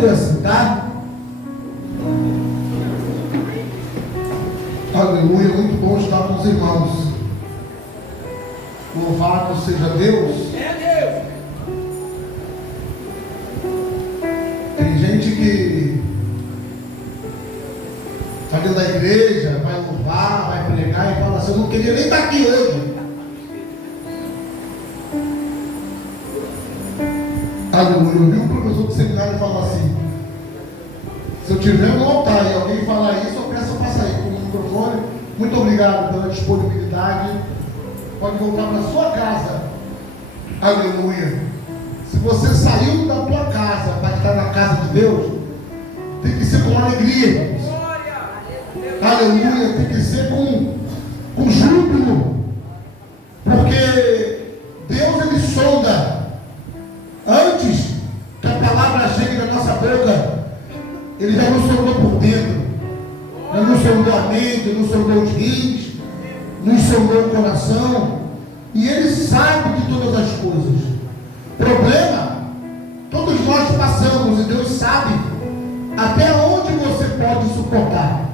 manter assim, tá? Aleluia, muito bom estar com os irmãos. Louvado seja Deus. É Deus. Tem gente que está dentro da igreja, vai louvar, vai pregar e fala assim: eu não queria nem estar aqui hoje. Aleluia. Eu vi um professor de seminário falar assim: se eu tiver no altar e alguém falar isso, eu peço para sair com o microfone. Muito obrigado pela disponibilidade. Pode voltar para sua casa. Aleluia. Se você saiu da tua casa para estar na casa de Deus, tem que ser com alegria, irmãos. Aleluia. Tem que ser com júbilo. Porque Deus, ele sonda. Antes que a palavra chegue na nossa boca, ele já nos sondou por dentro. Já nos sondou a mente, nos sondou os rins, nos sondou o coração. E ele sabe de todas as coisas. Problema, todos nós passamos, e Deus sabe até onde você pode suportar.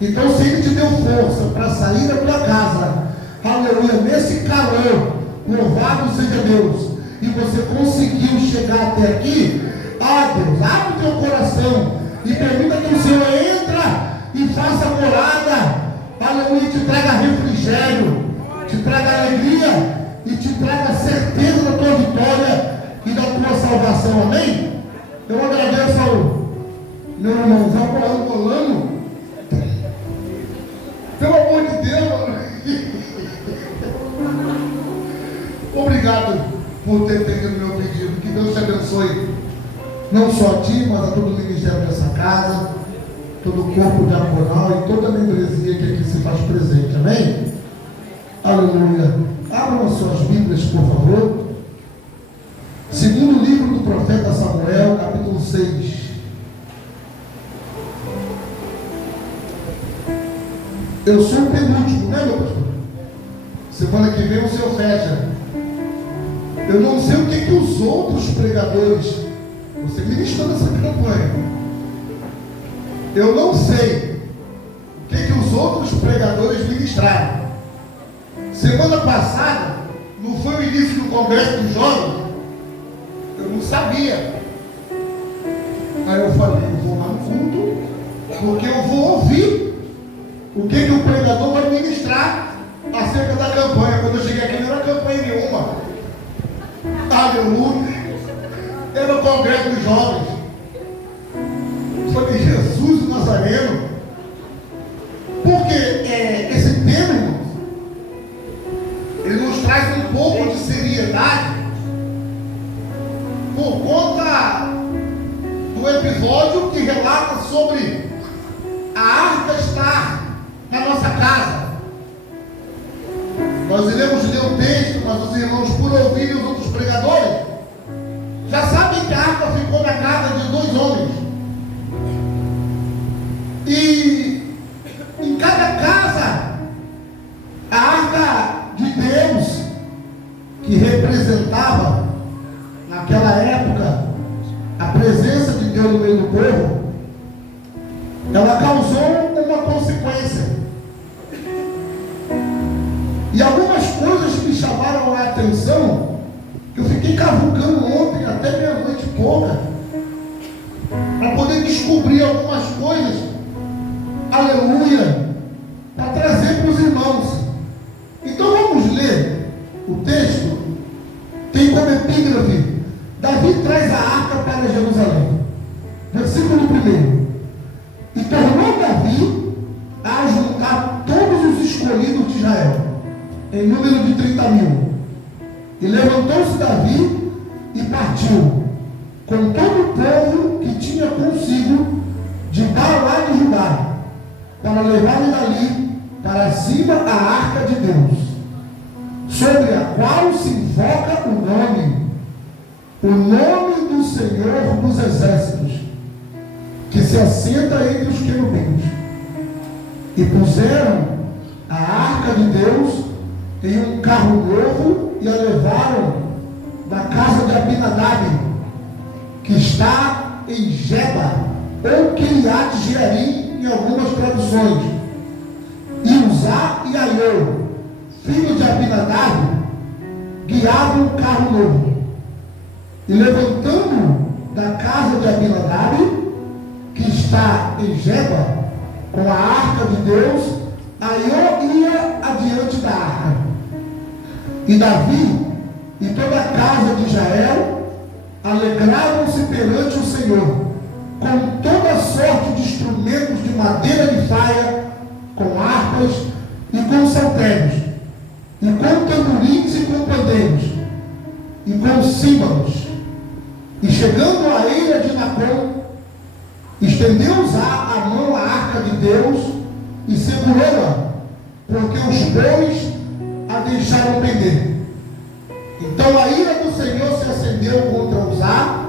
Então, se ele te deu força para sair da tua casa, aleluia, nesse calor, louvado seja Deus, e você conseguiu chegar até aqui, Deus, abre o teu coração e permita que o Senhor entra e faça morada, aleluia, e te traga refrigério, te traga alegria e te traga certeza da tua vitória e da tua salvação, amém? Eu agradeço ao meu irmãozão Rolando. Pelo amor de Deus, obrigado por ter atendido meu pedido. Que Deus te abençoe, não só a ti, mas a todo o ministério dessa casa, todo o corpo diaconal e toda a membresia que aqui se faz presente, amém? Aleluia. Abram as suas Bíblias, por favor. Segundo livro do profeta Samuel, capítulo 6. Eu sou o penúltimo, né, meu pastor? Semana que vem o Senhor fecha. Eu não sei o que os outros pregadores, você ministrou nessa campanha, eu não sei o que os outros pregadores ministraram. Semana passada, não foi o início do congresso dos jovens? Eu não sabia. Aí eu falei: eu vou lá no culto, porque eu vou ouvir o que o pregador vai ministrar acerca da campanha. Quando eu cheguei aqui, não era campanha nenhuma. Aleluia. Era o congresso dos jovens. Eu falei: Jesus o Nazareno. Porque esse tema, irmãos, ele nos traz um pouco de seriedade por conta do episódio que relata sobre a arca estar na nossa casa. Nós iremos ler o texto, mas os irmãos, por ouvirem os outros pregadores, já sabem que a arca ficou na casa de 2 homens. E em cada casa, a arca de Deus, que representava naquela época a presença de Deus no meio do povo, ela causou uma consequência. E algumas coisas me chamaram a atenção, que eu fiquei cavucando ontem até meia-noite e pouca, para poder descobrir algumas coisas, aleluia, para trazer para os irmãos. Então vamos ler o texto. Tem como epígrafe: Davi traz a arca para Jerusalém. Versículo 1. E tornou Davi a juntar todos os escolhidos de Israel, em número de 30.000. E levantou-se Davi e partiu, com todo o povo que tinha consigo, de Baal de Judá, para levarem dali para cima a arca de Deus, sobre a qual se invoca o nome do Senhor dos Exércitos, que se assenta entre os querubins. E puseram a arca de Deus em um carro novo e a levaram da casa de Abinadab, que está em Geba, ou Kiriat Jearim, em algumas traduções. E Uzá e Aiô, filho de Abinadab, guiavam um carro novo. E levantando da casa de Abinadab, que está em Geba, com a arca de Deus, Aiô ia adiante da arca. E Davi e toda a casa de Israel alegravam-se perante o Senhor, com toda sorte de instrumentos de madeira de faia, com harpas e com saltérios, e com tamborins e com pandeiros, e com símbolos. E chegando à eira de Nacon, estendeu Uzá a mão à arca de Deus e segurou-a, porque os bois a deixaram pender. Então a ira do Senhor se acendeu contra Uzá,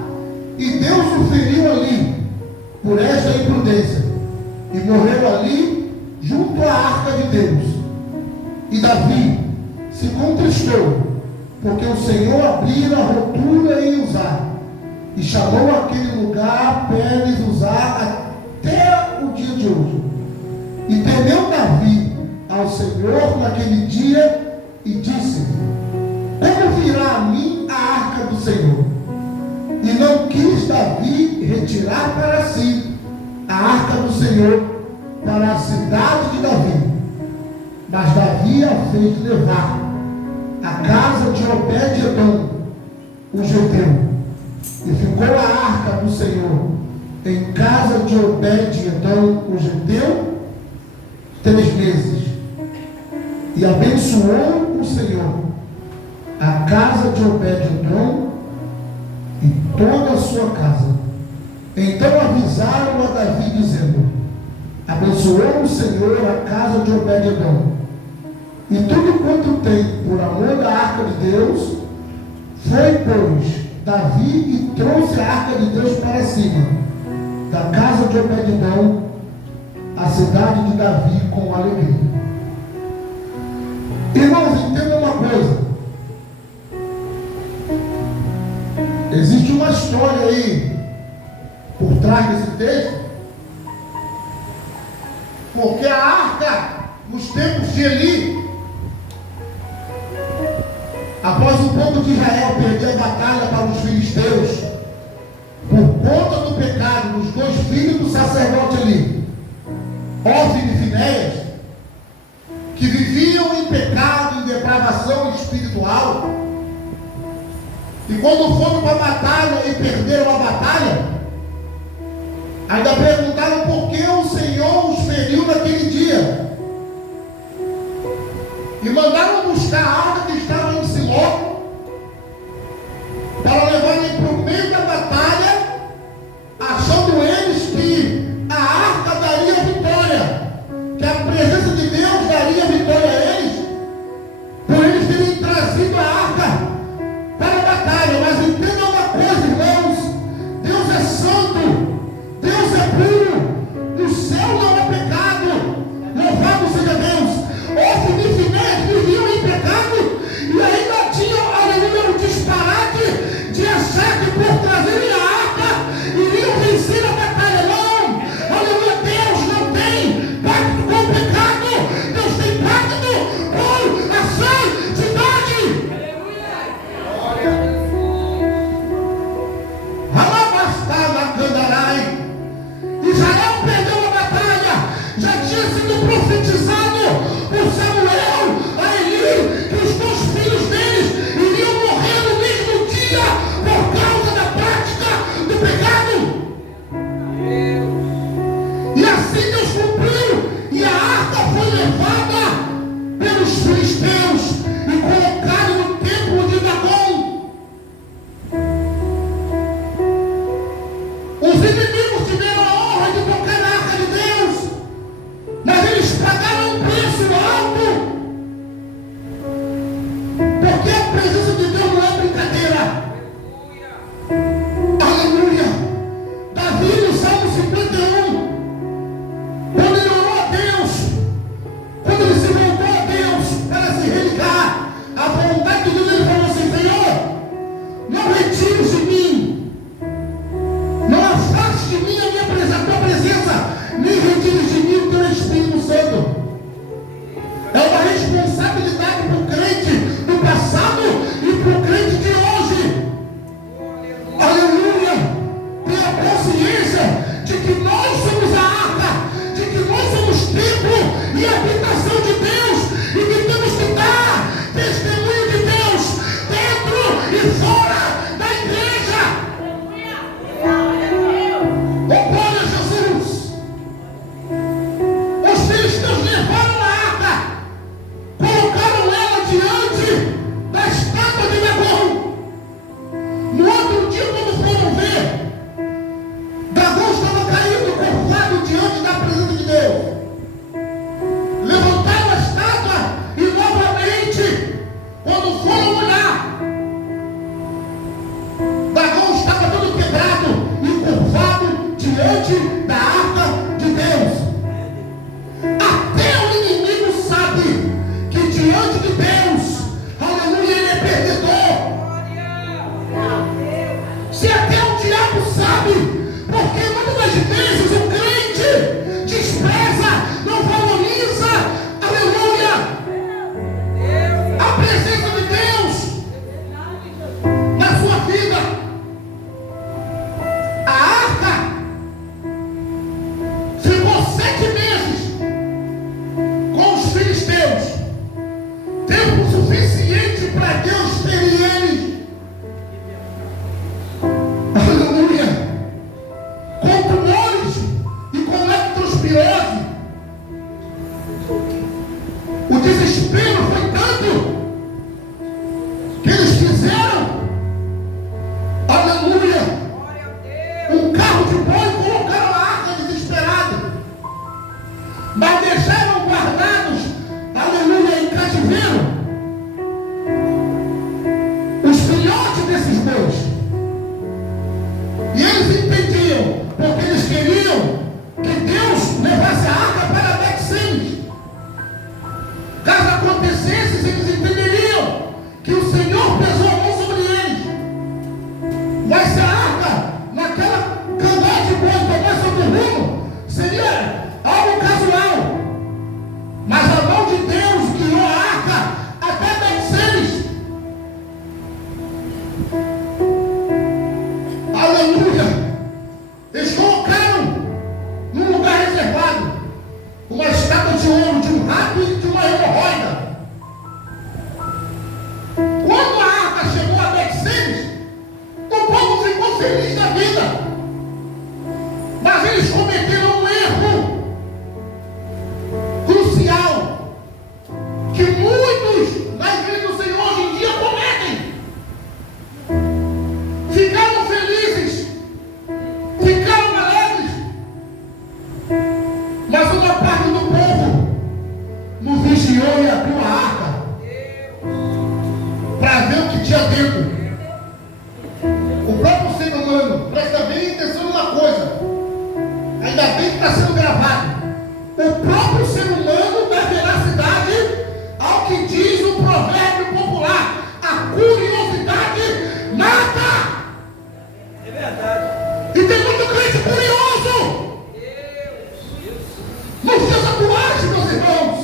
e Deus o feriu ali, por esta imprudência, e morreu ali, junto à arca de Deus. E Davi se contristou, porque o Senhor abrira a rotura em Uzá, e chamou aquele lugar Pérez Uzá até o dia de hoje. E temeu Davi ao Senhor naquele dia, e disse: como virá a mim a arca do Senhor? E não quis Davi retirar para si a arca do Senhor para a cidade de Davi, mas Davi a fez levar à casa de Obed-edom, o geteu. E ficou a arca do Senhor em casa de Obed-edom, o geteu, 3 meses. E abençoou o Senhor a casa de Obed-edom e toda a sua casa. Então avisaram a Davi, dizendo: abençoou o Senhor a casa de Obed-edom e tudo quanto tem por amor da arca de Deus. Foi, pois, Davi e trouxe a arca de Deus para cima da casa de Obed-edom, a cidade de Davi, com alegria. Irmãos, entendam uma coisa. Existe uma história aí por trás desse texto, porque a arca, nos tempos de Eli, após o povo de Israel perder a batalha para os filisteus, por conta do pecado dos 2 filhos do sacerdote Eli, Ofni e Finéias, que viviam em pecado, em depravação espiritual, e quando foram para a batalha e perderam a batalha, ainda perguntaram por que o Senhor os feriu naquele dia. E mandaram buscar a arca que estava em Siló, para levarem para o meio da batalha, achando eles que a arca daria vitória, que a presença de Deus daria vitória a eles, por eles terem trazido a arca para a batalha. Mas entenda uma coisa, irmãos: Deus é santo, Deus é puro, de que nós somos a arca, de que nós somos templo e habitação de Deus, e que temos que dar testemunho de Deus dentro e fora da igreja. Oh, glória a Jesus! Os filisteus levaram a arca, colocaram ela diante da estátua de Dagom. No outro dia, quando foram ver, Dagom estava caído, curvado diante da presença de Deus. Levantaram a estátua e novamente, quando foram olhar, Dagom estava todo quebrado e curvado diante da arca de Deus. Até o inimigo sabe que diante de Deus, aleluia, ele é perdedor. Se até o diabo sabe, porque muitas das vezes o crente despreza, não valoriza, aleluia, a presença de Deus na sua vida. A arca ficou 7 meses com os filisteus, tempo suficiente para Deus ferir eles. Aleluia! Com tumores e com leptospirose. O desespero foi tanto que eles fizeram, aleluia, um carro de boi e colocaram a arca desesperada, mas deixaram guardados, aleluia, em cativeiro os filhotes desses bois. E eles entendiam, porque eles queriam que Deus levasse a arca para Bet-Semes. Caso acontecesse, eles entenderiam que o Senhor pesou a mão sobre eles. Mas se a arca, naquela cambada de boi, tomasse outro rumo, seria algo casual. Mas a mão de Deus guiou a arca até Bet-Semes. Aleluia! Eles colocaram num lugar reservado uma estátua de ouro, de um rato e de uma hemorroida. Quando a arca chegou a Bet-Semes, o povo ficou feliz da vida. Mas eles cometeram um erro crucial que muitos na igreja do Senhor hoje em dia cometem. Ficaram felizes, ficaram alegres, mas uma parte do povo não vigiou e abriu a arca para ver o que tinha dentro. O próprio ser humano, presta bem atenção numa coisa, ainda bem que está sendo gravado. O próprio ser humano dá veracidade ao que diz o provérbio popular: a curiosidade mata. É verdade. E tem muito crente curioso nos dias atuais, meus irmãos.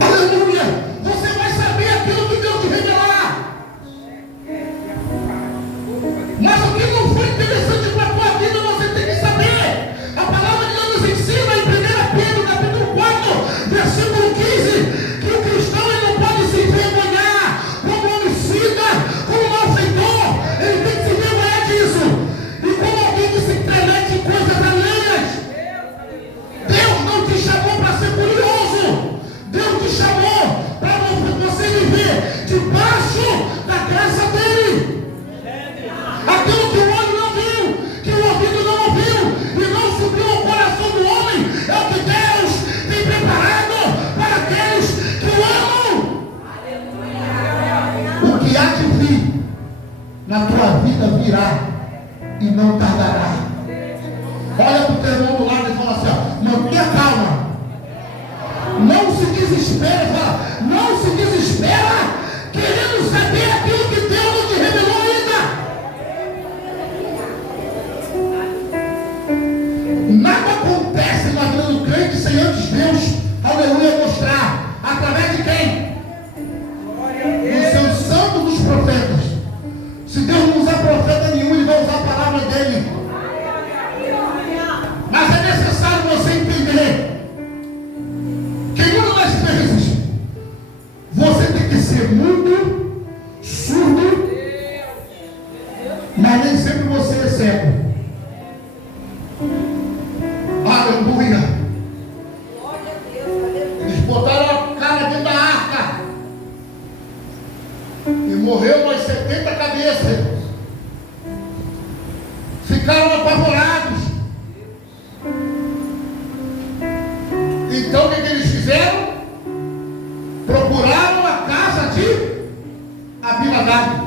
Aleluia! Você vai saber aquilo que Deus te revelar. Mas o que não foi interessante para a tua vida, você tem que saber. A palavra de Deus nos ensina em 1 Pedro, capítulo 4, versículo 15, que o cristão ele não pode se envergonhar como homicida, como malfeitor. Ele tem que se envergonhar disso. E como alguém que se intermete em coisas alheias. Deus não te chamou para ser curioso. Deus te chamou para você viver debaixo da graça dele. Aquilo que o olho não viu, que o ouvido não ouviu e não subiu ao coração do homem, é o que Deus tem preparado para aqueles que o amam. O que há de vir na tua vida virá e não tardará. Olha para o teu irmão do lado e fala assim: ó, mantenha calma. Não se desespera, fala, não se desespera querendo saber aquilo que Deus não te revelou ainda. Nada acontece na vida do crente sem antes Deus, aleluia, mostrar. Através de quem? Dos seus santos, dos profetas. Se Deus não usar profeta nenhum, ele vai usar a palavra dele. ficaram apavorados. Então o que eles fizeram? Procuraram a casa de Abinadab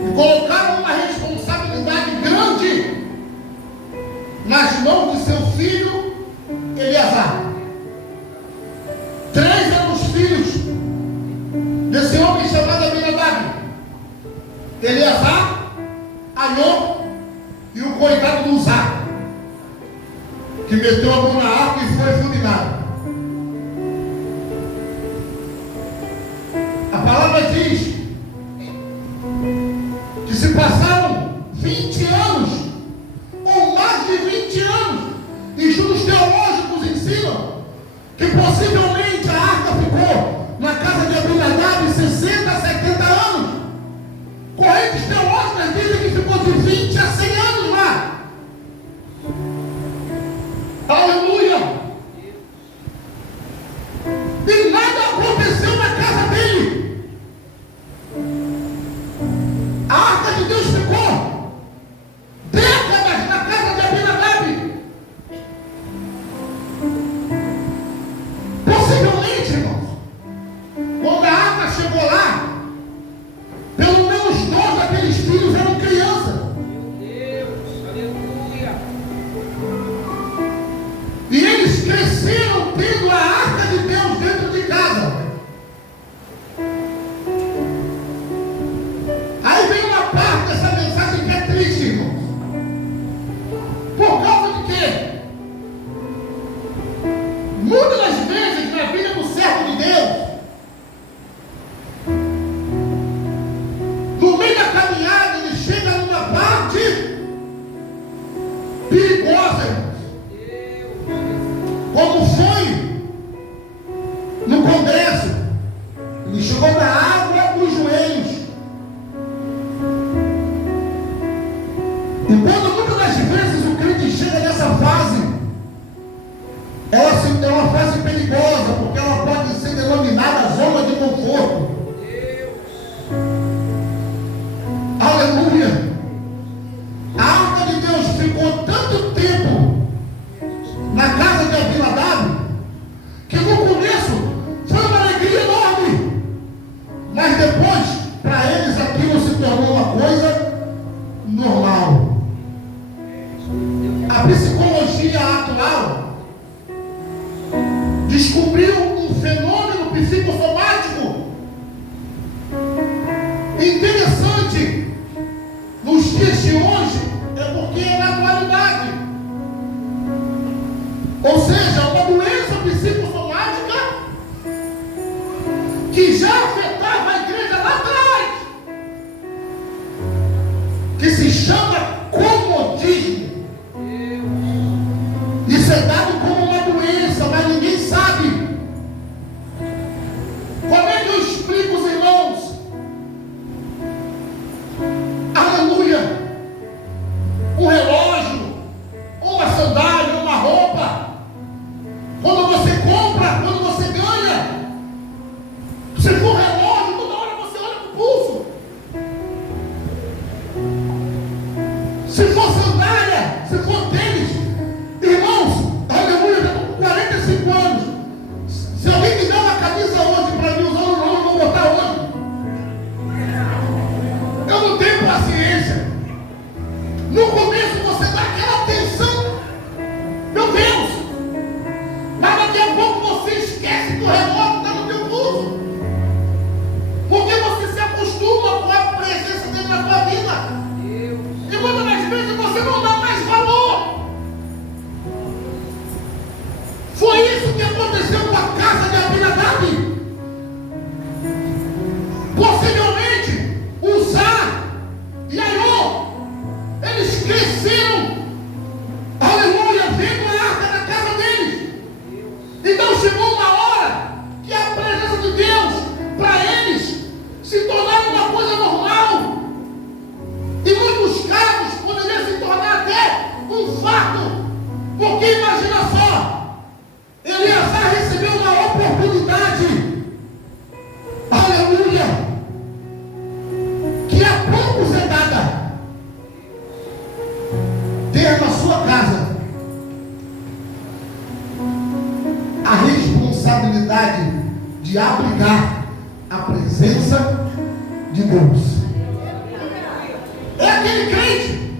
e colocaram uma responsabilidade grande nas mãos de seu filho Eleazar. 3 eram os filhos desse homem chamado Abinadab: Eleazar, Aiô e o coitado do Uzá, que meteu a mão na arca e foi fulminado. A palavra diz que se passaram 20 anos, ou mais de 20 anos, e estudos teológicos ensinam que possivelmente a arca ficou na casa de Abinadab 60 a 70 anos. Correntes teológicas dizem que ficou de 20 a 100 anos lá. Aleluia! E nada aconteceu na casa dele. A arca de Deus ficou décadas na casa de Abinadab. Possivelmente, irmãos, quando a arca chegou lá, pelo menos 2 daqueles filhos eram crianças. Meu Deus, aleluia. E eles cresceram tendo a arca de Deus dentro de casa. Aí vem uma parte dessa mensagem que é triste, irmãos. Por causa de quê? Muitas das vezes na vida do servo de Deus, no meio da caminhada, ele chega numa parte perigosa, irmãos. Como foi no congresso, ele chegou na água dos joelhos. E quando muitas das vezes o crente chega nessa fase, ela é uma fase perigosa, porque ela pode ser denominada zona de conforto. Aleluia! A arca de Deus ficou tanto tempo na casa de Abinadab, que no começo foi uma alegria enorme, mas depois, para eles, aquilo se tornou uma coisa normal. A psicologia atual descobriu um fenômeno psicossomático interessante nos dias de hoje, é porque é na atualidade. Ou seja, uma doença psicossomática que já afetava a igreja lá atrás, que se chama comodismo. Isso é dado como uma doença, mas ninguém sabe. Como é que eu explico os irmãos? Aleluia! Um relógio, uma sandália, uma roupa, quando você compra, quando você ganha, se for relógio, toda hora você olha para o pulso. Se for sandália, se for tênis, irmãos, aleluia, eu estou com 45 anos. Se alguém me der uma camisa hoje para mim usar, eu vou botar hoje. Eu não tenho paciência. No começo você dá aquela atenção, meu Deus, mas daqui a pouco você esquece que o relógio está no teu pulso, porque você se acostuma com a presença dele na tua vida, e muitas das vezes você não dá mais valor. Foi isso que aconteceu com a casa de Abinadab. Possivelmente Uzá e Aiô, eles cresceram, aleluia, vendo a arca na casa deles. Então chegou uma hora que a presença de Deus para eles se tornava uma coisa normal. Em muitos casos poderia se tornar até um fato, porque imagina só, Eleazar recebeu uma oportunidade, aleluia, que a de abrigar a presença de Deus. É aquele crente.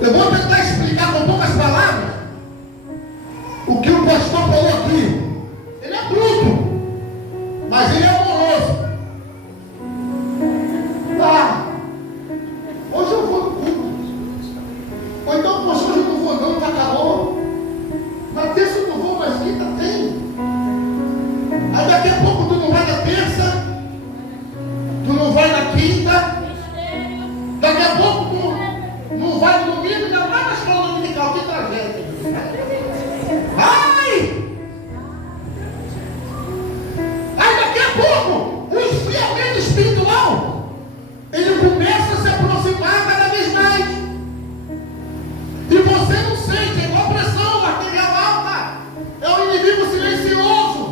Eu vou tentar explicar com poucas palavras o que o pastor falou aqui. Ele é bruto, mas ele é amoroso. Ah, hoje eu vou no culto. Ou então, poxa, hoje eu não vou não, tá calor. Na terça eu não vou, mas quinta tem. Aí daqui a pouco tu não vai na terça, tu não vai na quinta, daqui a pouco tu não vai no domingo, ainda vai na escola dominical. Que tragédia. Ai! Aí daqui a pouco o esfriamento espiritual ele começa a se aproximar cada vez mais. E você não sente, é igual pressão arterial alta. É um inimigo silencioso.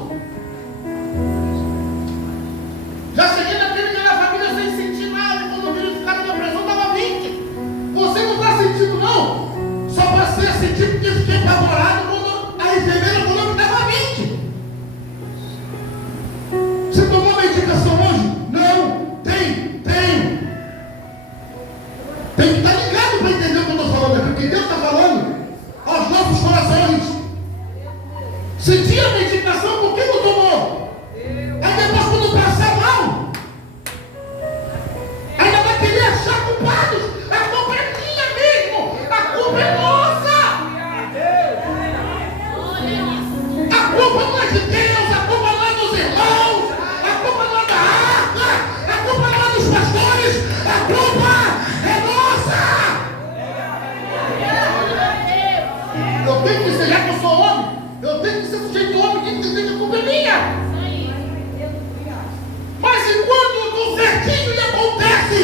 Já cheguei na clínica da família sem sentir nada. E quando verificaram minha pressão estava 20. Você não está sentindo não? Só você sentir porque fiquei apavorado quando a enfermeira falou que estava 20. Você tomou medicação hoje? Não. Tenho. Tem que estar ligado para entender o que eu estou falando aqui. Porque Deus está falando aos nossos corações. Sentia a medicação, por que não tomou? Aí depois quando passar mal, ainda vai querer achar culpados. A culpa é minha mesmo. A culpa é nossa. A culpa não é de Deus. A culpa não é dos irmãos. A culpa não é da arca. A culpa não é dos pastores. A culpa é nossa. Eu tenho que ser, já que eu sou homem, eu tenho que ser sujeito homem que entender que a culpa é minha. Mas enquanto tudo certinho e acontece,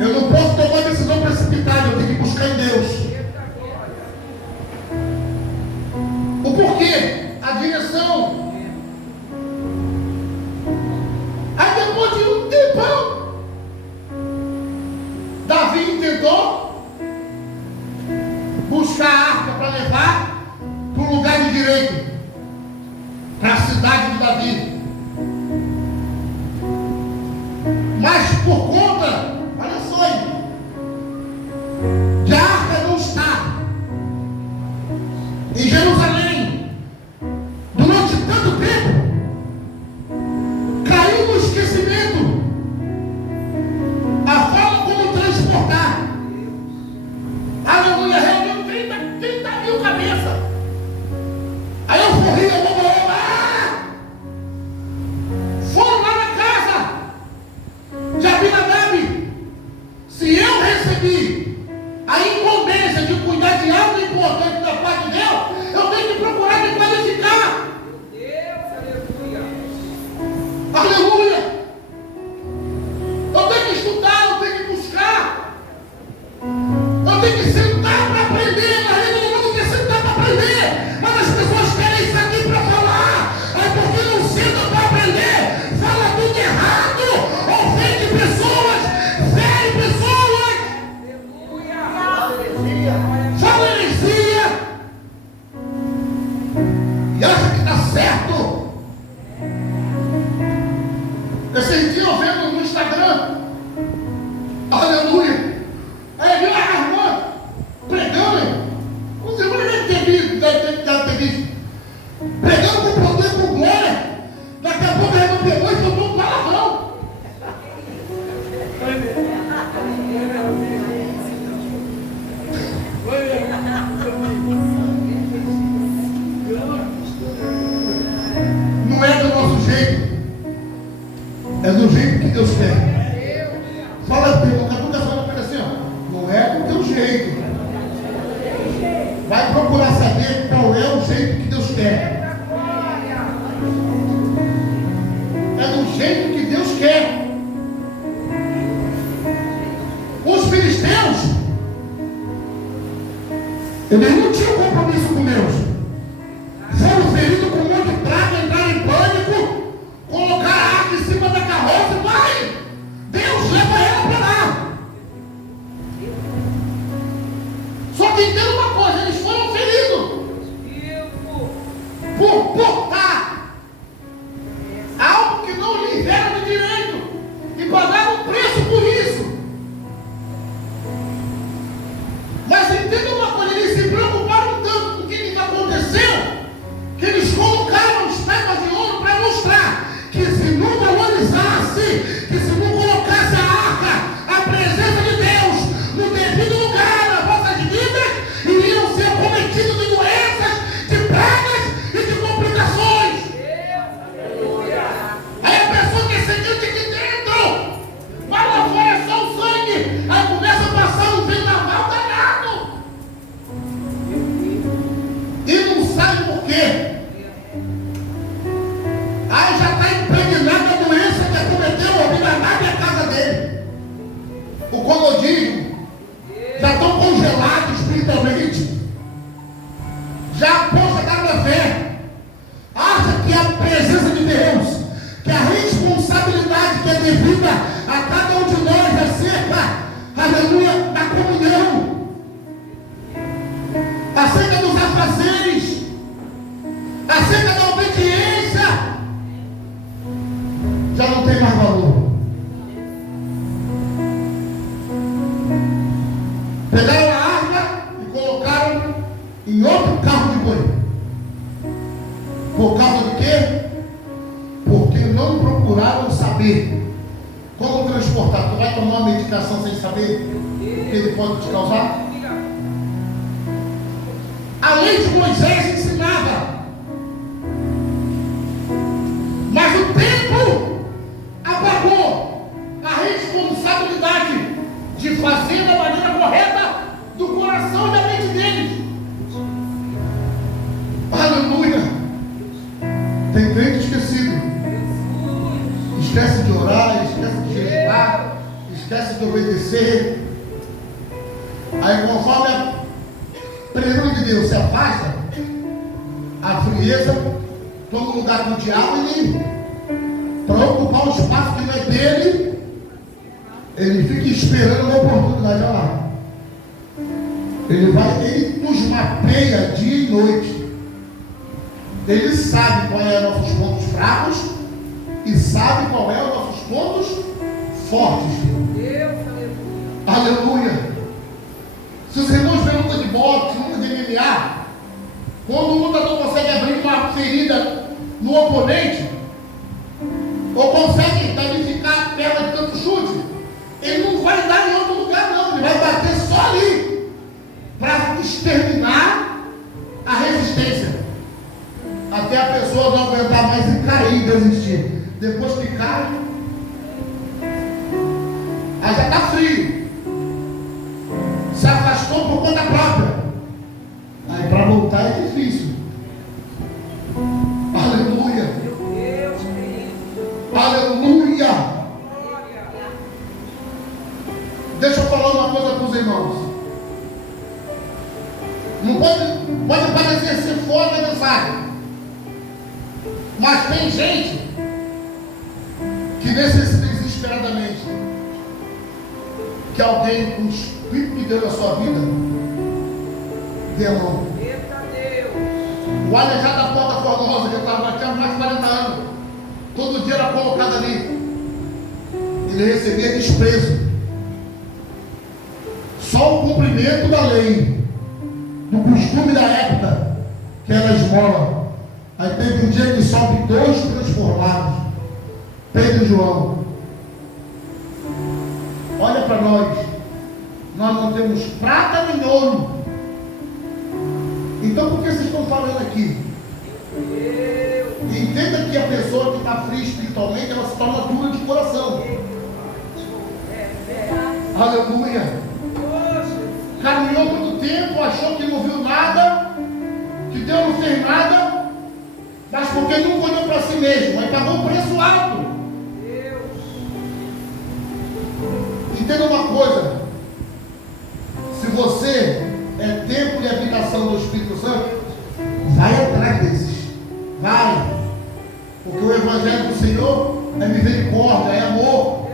eu não posso tomar decisão precipitada, eu tenho que buscar em Deus. O porquê? A direção. Aí depois de um tempão, Davi tentou buscar a arca para levar para o lugar de direito, para a cidade de Davi. Mas por conta, olha só aí, de a arca não estar em Jerusalém durante tanto tempo, caiu no esquecimento a forma como transportar. Aleluia, reuniu 30 mil cabeças. Aí eu corri, eu vou lá. Foram lá na casa de Abinadab. Se eu recebi a incumbência de cuidar de algo importante da parte de Deus, eu tenho que procurar me qualificar. Aleluia. Eu tenho que estudar, eu tenho que buscar. Eu tenho que sentar para aprender. Mas nem todo mundo quer sentar para aprender. Mas as pessoas querem isso aqui para falar. É porque não sentam para aprender. Fala tudo errado. Ofende pessoas. Fere pessoas. Fala heresia. E acha que está certo. Esses dias eu vendo no Instagram. Aleluia. Aí viu a irmã pregando. Os irmãos devem ter visto. Pregando com poder, com glória. Daqui a pouco a irmã pegou e soltou um palavrão. Não é do nosso jeito. É do jeito que Deus quer. Fala, pergunta, nunca fala para assim, ó. Não é do teu jeito. Vai procurar saber qual é o jeito que Deus quer. É do jeito que Deus quer. Os filisteus, eles não tinham compromisso com Deus. Foram feridos com muito praga, entraram em pânico, colocaram a arca em cima da carroça e vai! Deus leva ela para lá. Só que entenda uma coisa, eles foram feridos por portar tem mais valor. Pegaram a arca e colocaram em outro carro de boi. Por causa de quê? Porque não procuraram saber como transportar. Tu vai tomar uma medicação sem saber o que ele pode te causar? A lei de Moisés ensinava, mas o tempo apagou a responsabilidade de fazer da maneira correta do coração e da mente deles. Aleluia! Tem crente esquecido. Esquece de orar, esquece de jejuar, esquece de obedecer. Aí conforme a presença de Deus se afasta, a frieza toma o lugar do diabo e para ocupar o espaço que não é dele, ele fica esperando uma oportunidade. Olha lá. Ele nos mapeia dia e noite. Ele sabe qual é os nossos pontos fracos e sabe qual é os nossos pontos fortes. Deus, aleluia. Aleluia. Se os irmãos vêem luta de boxe, luta de MMA, quando o lutador consegue abrir uma ferida no oponente, ou consegue danificar a perna de tanto chute, ele não vai dar em outro lugar não, ele vai bater só ali, para exterminar a resistência, até a pessoa não aguentar mais e cair e desistir. Depois que cai, aí já está frio, se afastou por conta própria, aí para voltar é difícil. Aleluia. Deus, Aleluia. glória. Deixa eu falar uma coisa para os irmãos. Não pode parecer ser fora da mensagem, mas tem gente que necessita desesperadamente que alguém com o Espírito de Deus na sua vida dê a mão. Eita Deus. O Aleijado da Porta Formosa, que eu estava aqui há mais de 40 anos, todo dia era colocado ali, ele recebia desprezo, só o cumprimento da lei, do costume da época, que era a esmola. Aí teve um dia que sobe 2 transformados, Pedro e João. Olha para nós não temos prata nem ouro. Então por que vocês estão falando aqui? Entenda que a pessoa que está fria espiritualmente, ela se torna dura de coração. Aleluia. Caminhou muito tempo, achou que não viu nada, que Deus não fez nada, mas porque nunca olhou para si mesmo, aí pagou um preço alto. Entenda uma coisa: se você é templo de habitação do Espírito Santo, vai atrás desses, vai, porque o Evangelho do Senhor é misericórdia, é amor,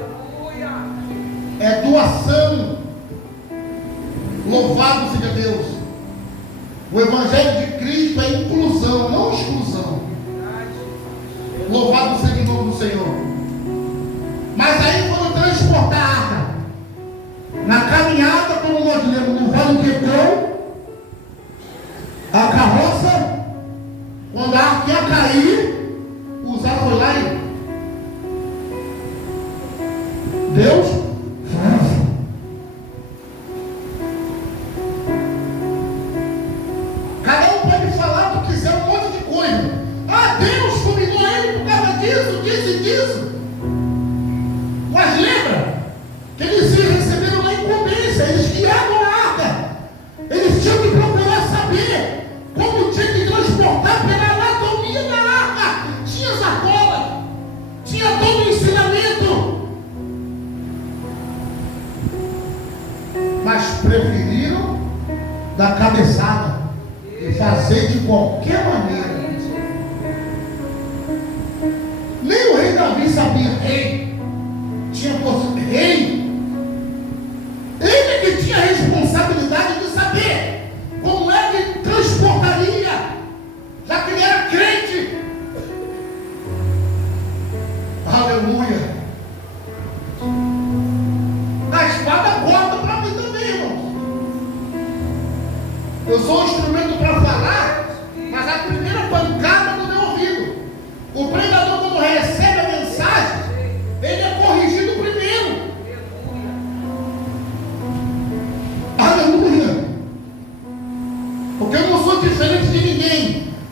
é doação. Louvado seja Deus. O Evangelho de Cristo é inclusão, não exclusão. Louvado seja o nome do Senhor. Mas aí quando transportar a arca, na caminhada, como nós lemos no Vale de Hebron, a carroça, quando a arca ia cair, Uzá foi lá e Deus preferiram dar cabeçada e fazer de qualquer maneira. Nem o rei Davi sabia. Rei tinha rei. Ele que tinha a responsabilidade de saber como é que transportaria, já que ele era crente. Aleluia.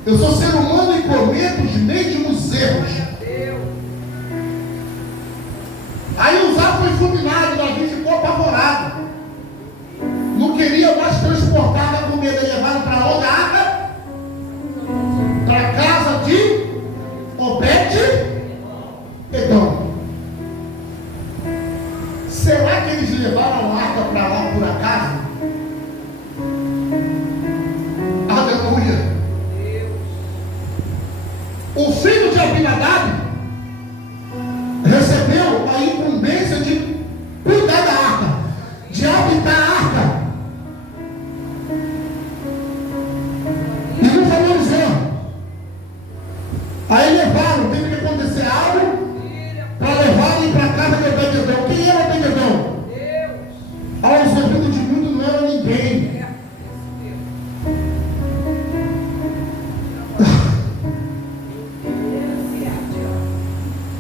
Eu sou ser humano e cometo os mesmos erros. Aí o Zá foi fulminado, Davi ficou apavorado. Não queria mais transportar a comida. Levaram para onde? A arca? Para a casa de Obed-Edom. Será que eles levaram a arca para lá por acaso? Aleluia. O filho de Abinadab recebeu a incumbência de cuidar da arca, de habitar a arca. E não valorizou. Aí levaram, teve que acontecer algo para levarem para a casa de Obed-Edom. Quem era Obed-Edom? Aos ouvidos de muitos não era ninguém.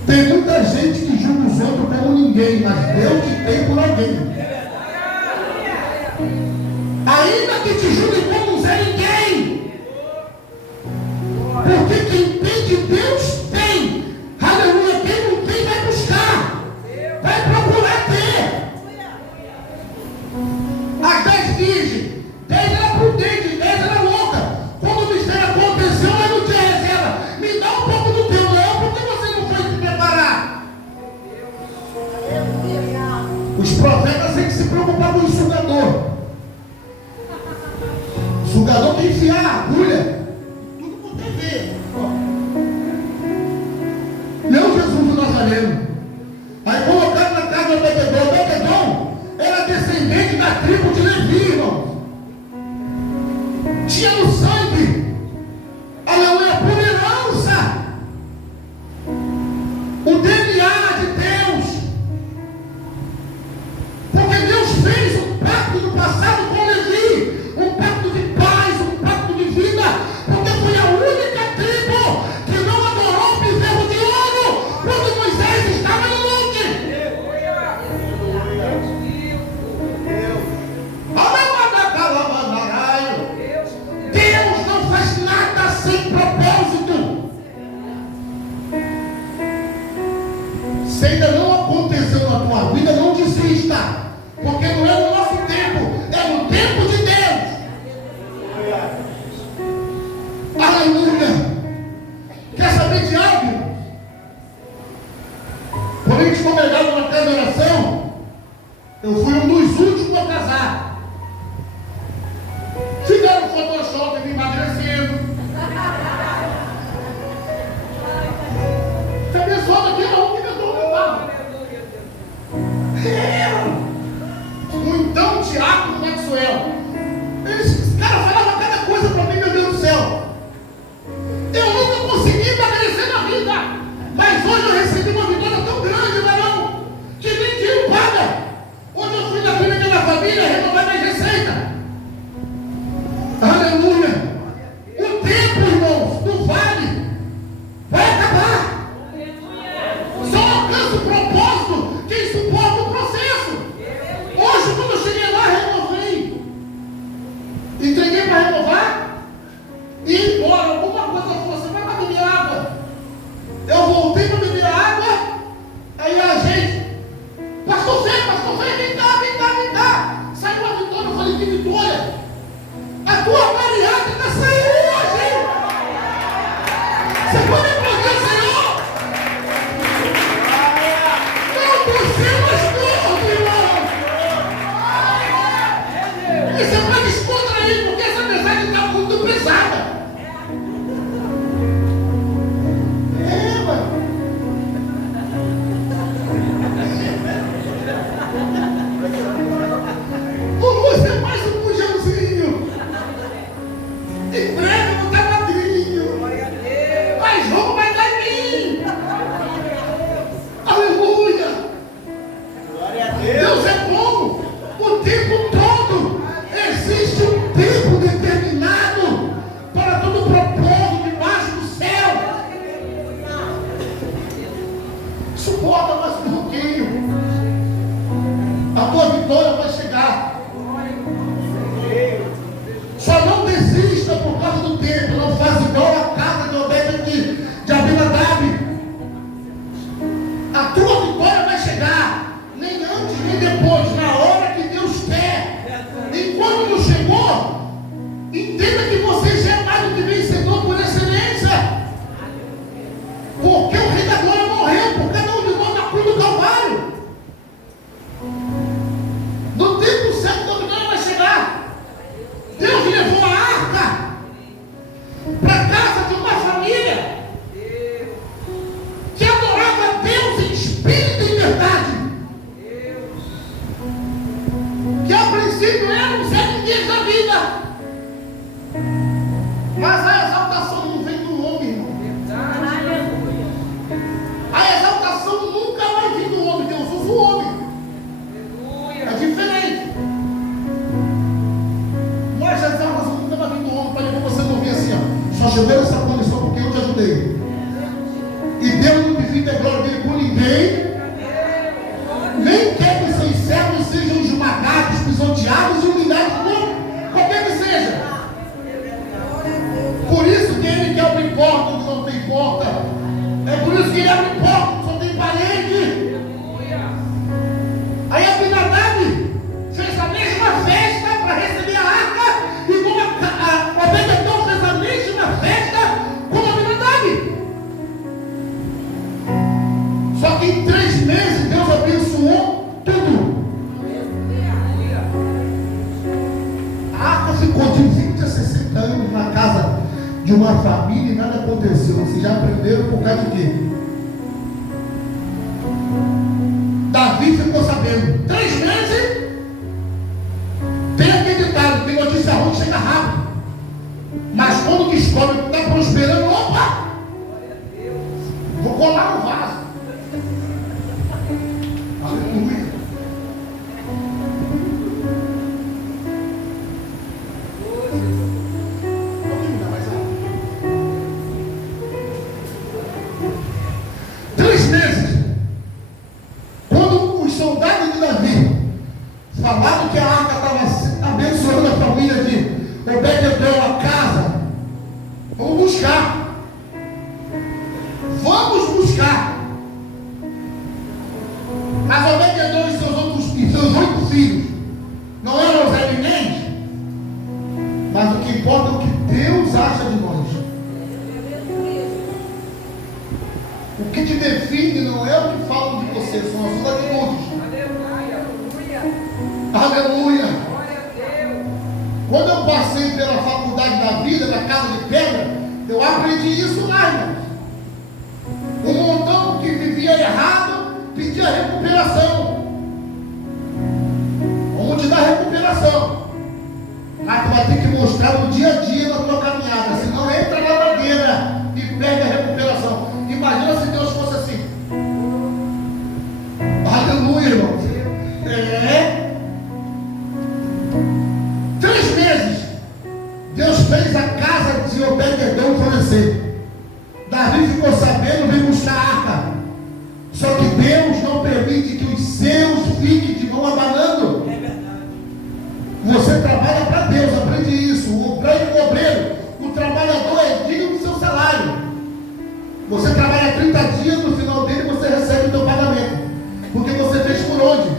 Tem muita gente que julga os outros como ninguém, mas Deus te tem por alguém. Ainda que te julguem como um Zé Ninguém. Porque quem tem de Deus tem. Aleluia. Quem não tem vai buscar. Vai procurar ter. As 10 virgens, 10 era prudente, 10 era louca. Quando o mistério aconteceu, eu não tinha reserva. Me dá um pouco do teu leão, porque você não foi se preparar. Os profetas têm que se preocupar com o sugador. O sugador tem que enfiar a agulha. Tudo por TV. Meu Jesus do Nazareno. Aí colocaram na casa do Obed-Edom. Obed-Edom era descendente da tribo de Levi, irmão. Tinha no sangue. Aleluia, por herança. O DNA de Deus. Porque Deus fez um pacto no passado com Levi. Um pacto de paz, um pacto de vida. Porque foi a única tribo que não adorou o bezerro de ouro quando Moisés estava no monte. Deus não faz nada sem propósito. Se ainda não aconteceu na tua vida, não desista. Porque não é no nosso tempo, é no tempo de Deus. Aleluia. Quer saber de algo? Quando a gente congregava na casa de oração, eu fui um dos últimos a casar. Fizeram Photoshop me emagrecendo. Essa pessoa daqui era um que tentou me dar. O então Tiago Maxwell. Esse cara falava cada coisa para mim, meu Deus do céu. Eu nunca consegui emagrecer na vida. Mas hoje eu recebi uma vitória tão grande, varão, que nem dinheiro paga. Hoje eu fui na clínica da família renovar minha receita. Aleluia. O tempo, irmãos. Nem quer que seus servos sejam esmagados, pisoteados e humilhados, não, qualquer que seja. Por isso que ele que abre porta onde não tem porta. É por isso que ele abre porta onde só tem parede. Aí Abinadab fez a mesma festa para receber a arca, e como a Obed-edom fez a mesma festa como Abinadab. Só que em 3 meses Deus abençoou tudo. A arca ficou de 20 a 60 anos na casa de uma família e nada aconteceu. Vocês já aprenderam por causa de quê? Davi ficou sabendo. 3 meses. Tem aquele ditado, tem notícia ruim, chega rápido. Mas quando descobre que está prosperando, opa! Vou colar no vaso. Aleluia. Falaram que a arca estava abençoando a família de Obed-edom, a casa. Vamos buscar. Vamos buscar. Mas Obed-edom e seus 8 filhos não eram os eminentes. Mas o que importa é o que Deus acha de nós. O que te define não é o que falam de você, são as suas atitudes. Aleluia! Quando eu passei pela faculdade da vida, na casa de pedra, eu aprendi isso lá, irmãos. Um montão que vivia errado pedia recuperação. Vamos te dar recuperação. Mas tu vai ter que mostrar no dia a dia na tua caminhada. Senão entra na madeira e pega a recuperação. Imagina se Deus fosse assim. Aleluia, irmãos. 3 meses Deus fez a casa de Obed-edom florescer. Davi ficou sabendo, veio buscar a arca. Só que Deus não permite que os seus fiquem de mão abanando. É verdade. Você trabalha para Deus, aprende isso. O obreiro, o trabalhador é digno do seu salário. Você trabalha 30 dias, no final dele você recebe o seu pagamento. Porque você fez por onde?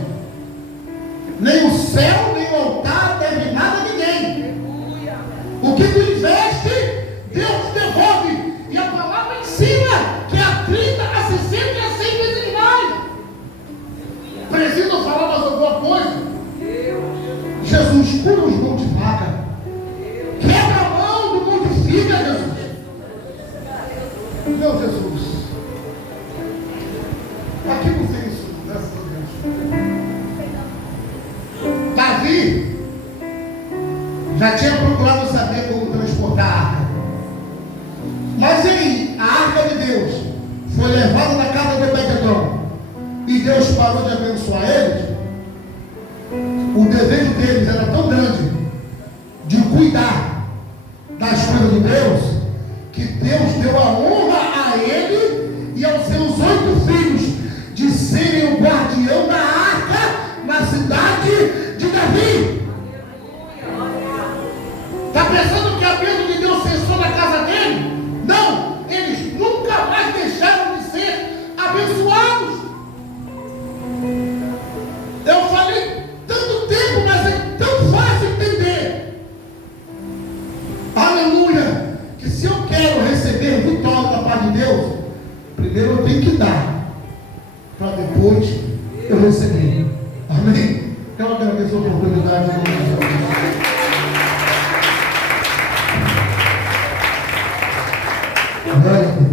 Nem o céu, nem o altar deve nada a ninguém. O que tu investe, Deus te devolve. E a palavra ensina que a 30, a 60 e a 100 vezes mais. Preciso falar mais alguma coisa? Jesus, cura os mãos de vaca. Quebra a mão do mundo de figa, Jesus. Meu Jesus. Aqui não tem isso, graças a Deus. Davi já tinha procurado saber como transportar a arca. Mas aí, a arca de Deus foi levada na casa de Obed-edom e Deus parou de abençoar eles. O desejo deles era tão grande de cuidar das coisas de Deus, que Deus deu a honra a ele e aos seus 8 filhos de serem o guardião da arca na cidade de Davi. Está pensando que a bênção de Deus cessou na casa dele? Não, eles nunca mais deixaram de ser abençoados. Eu falei tanto tempo, mas é tão fácil entender. Aleluia! Que se eu quero receber vitória da parte de Deus, primeiro eu tenho que dar, para depois eu receber. Amém? Quero agradecer a oportunidade de nós. Glória a Deus.